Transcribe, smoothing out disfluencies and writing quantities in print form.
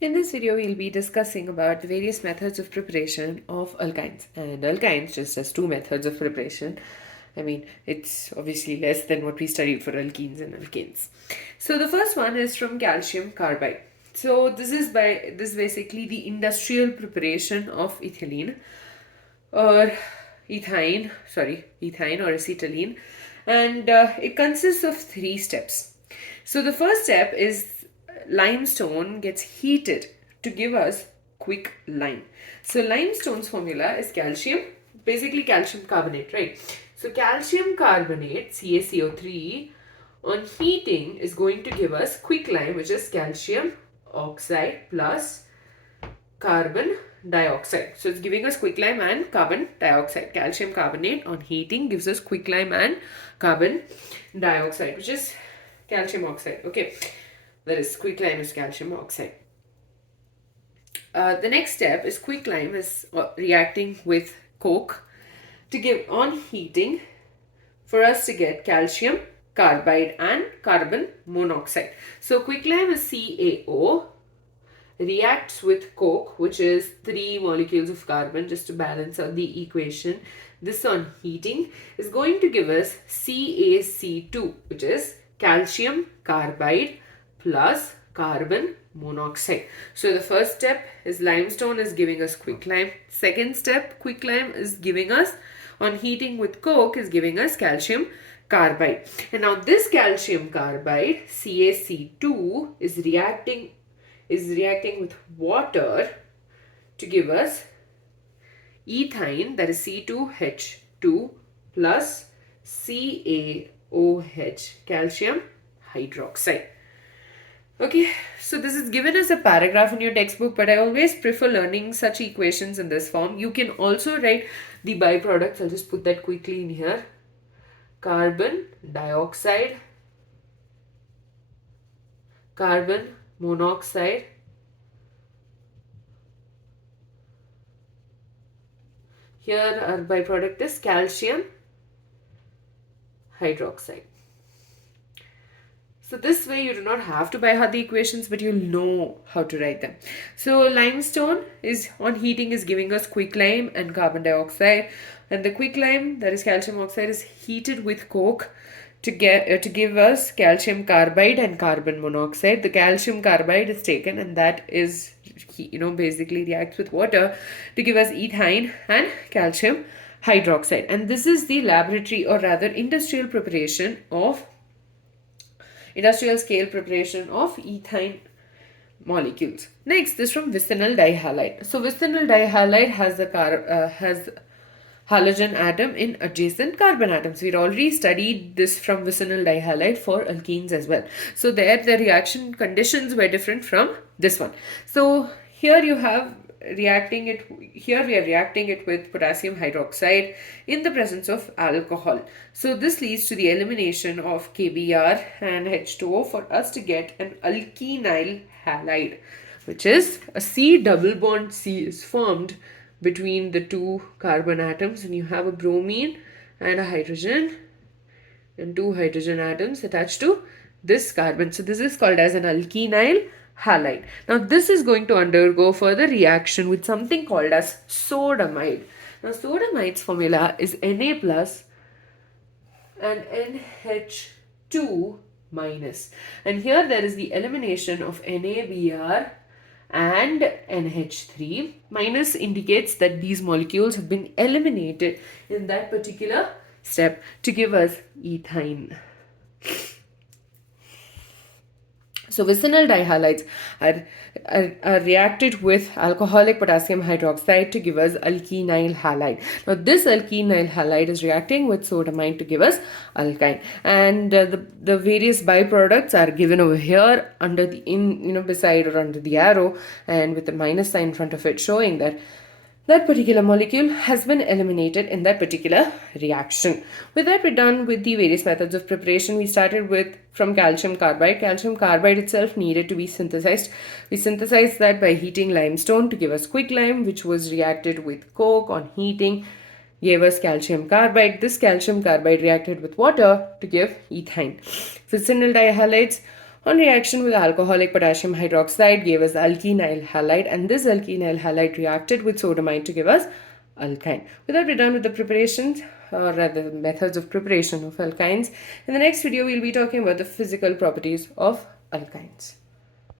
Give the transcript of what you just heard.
In this video, we'll be discussing about the various methods of preparation of alkynes. And alkynes just has two methods of preparation. I mean, it's obviously less than what we studied for alkenes and alkanes. So the first one is from calcium carbide. So this is basically the industrial preparation of ethylene or ethine or acetylene, and it consists of three steps. So the first step is limestone gets heated to give us quick lime. So limestone's formula is calcium, basically calcium carbonate, right? So calcium carbonate, CaCO3, on heating is going to give us quick lime, which is calcium oxide plus carbon dioxide. So it's giving us quicklime and carbon dioxide. Calcium carbonate on heating gives us quicklime and carbon dioxide, which is calcium oxide. Okay, that is quicklime is calcium oxide. The next step is quicklime is reacting with coke to give on heating for us to get calcium carbide and carbon monoxide. So quicklime is CaO, reacts with coke, which is 3 molecules of carbon, just to balance out the equation. This on heating is going to give us CaC2, which is calcium carbide plus carbon monoxide. So the first step is limestone is giving us quicklime. Second step, quicklime is giving us on heating with coke is giving us calcium carbide. And now this calcium carbide, CaC2, is reacting with water to give us ethine, that is C2H2 plus CaOH, calcium hydroxide. Okay, so this is given as a paragraph in your textbook, but I always prefer learning such equations in this form. You can also write the byproducts. I'll just put that quickly in here. Carbon dioxide, carbon monoxide, here our byproduct is calcium hydroxide. So this way you do not have to by heart the equations, but you'll know how to write them. So limestone is on heating is giving us quicklime and carbon dioxide, and the quicklime, that is calcium oxide, is heated with coke to give us calcium carbide and carbon monoxide. The calcium carbide is taken, and that is basically reacts with water to give us ethine and calcium hydroxide. And this is the laboratory, or rather industrial scale preparation of ethine molecules. Next, this from vicinal dihalide. So vicinal dihalide has has halogen atom in adjacent carbon atoms. We'd already studied this from vicinal dihalide for alkenes as well. So there the reaction conditions were different from this one. So here you have we are reacting it with potassium hydroxide in the presence of alcohol. So this leads to the elimination of KBr and H2O for us to get an alkynyl halide, which is a C double bond C is formed between the two carbon atoms, and you have a bromine and a hydrogen and two hydrogen atoms attached to this carbon. So this is called as an alkynyl halide. Now this is going to undergo further reaction with something called as sodamide. Now sodamide's formula is Na plus and NH2 minus, and here there is the elimination of NaBr and NH3. Minus indicates that these molecules have been eliminated in that particular step to give us ethine. So vicinal dihalides are reacted with alcoholic potassium hydroxide to give us alkynyl halide. Now this alkynyl halide is reacting with sodamide to give us alkyne, and the various byproducts are given over here under the beside or under the arrow, and with the minus sign in front of it, showing that that particular molecule has been eliminated in that particular reaction. With that, we're done with the various methods of preparation. We started with from calcium carbide. Calcium carbide itself needed to be synthesized. We synthesized that by heating limestone to give us quicklime, which was reacted with coke on heating, gave us calcium carbide. This calcium carbide reacted with water to give ethine. Vicinal dihalides On reaction with alcoholic potassium hydroxide gave us alkynyl halide, and this alkynyl halide reacted with sodamide to give us alkyne. With that, we're done with the preparations, or rather methods of preparation of alkynes. In the next video, we'll be talking about the physical properties of alkynes.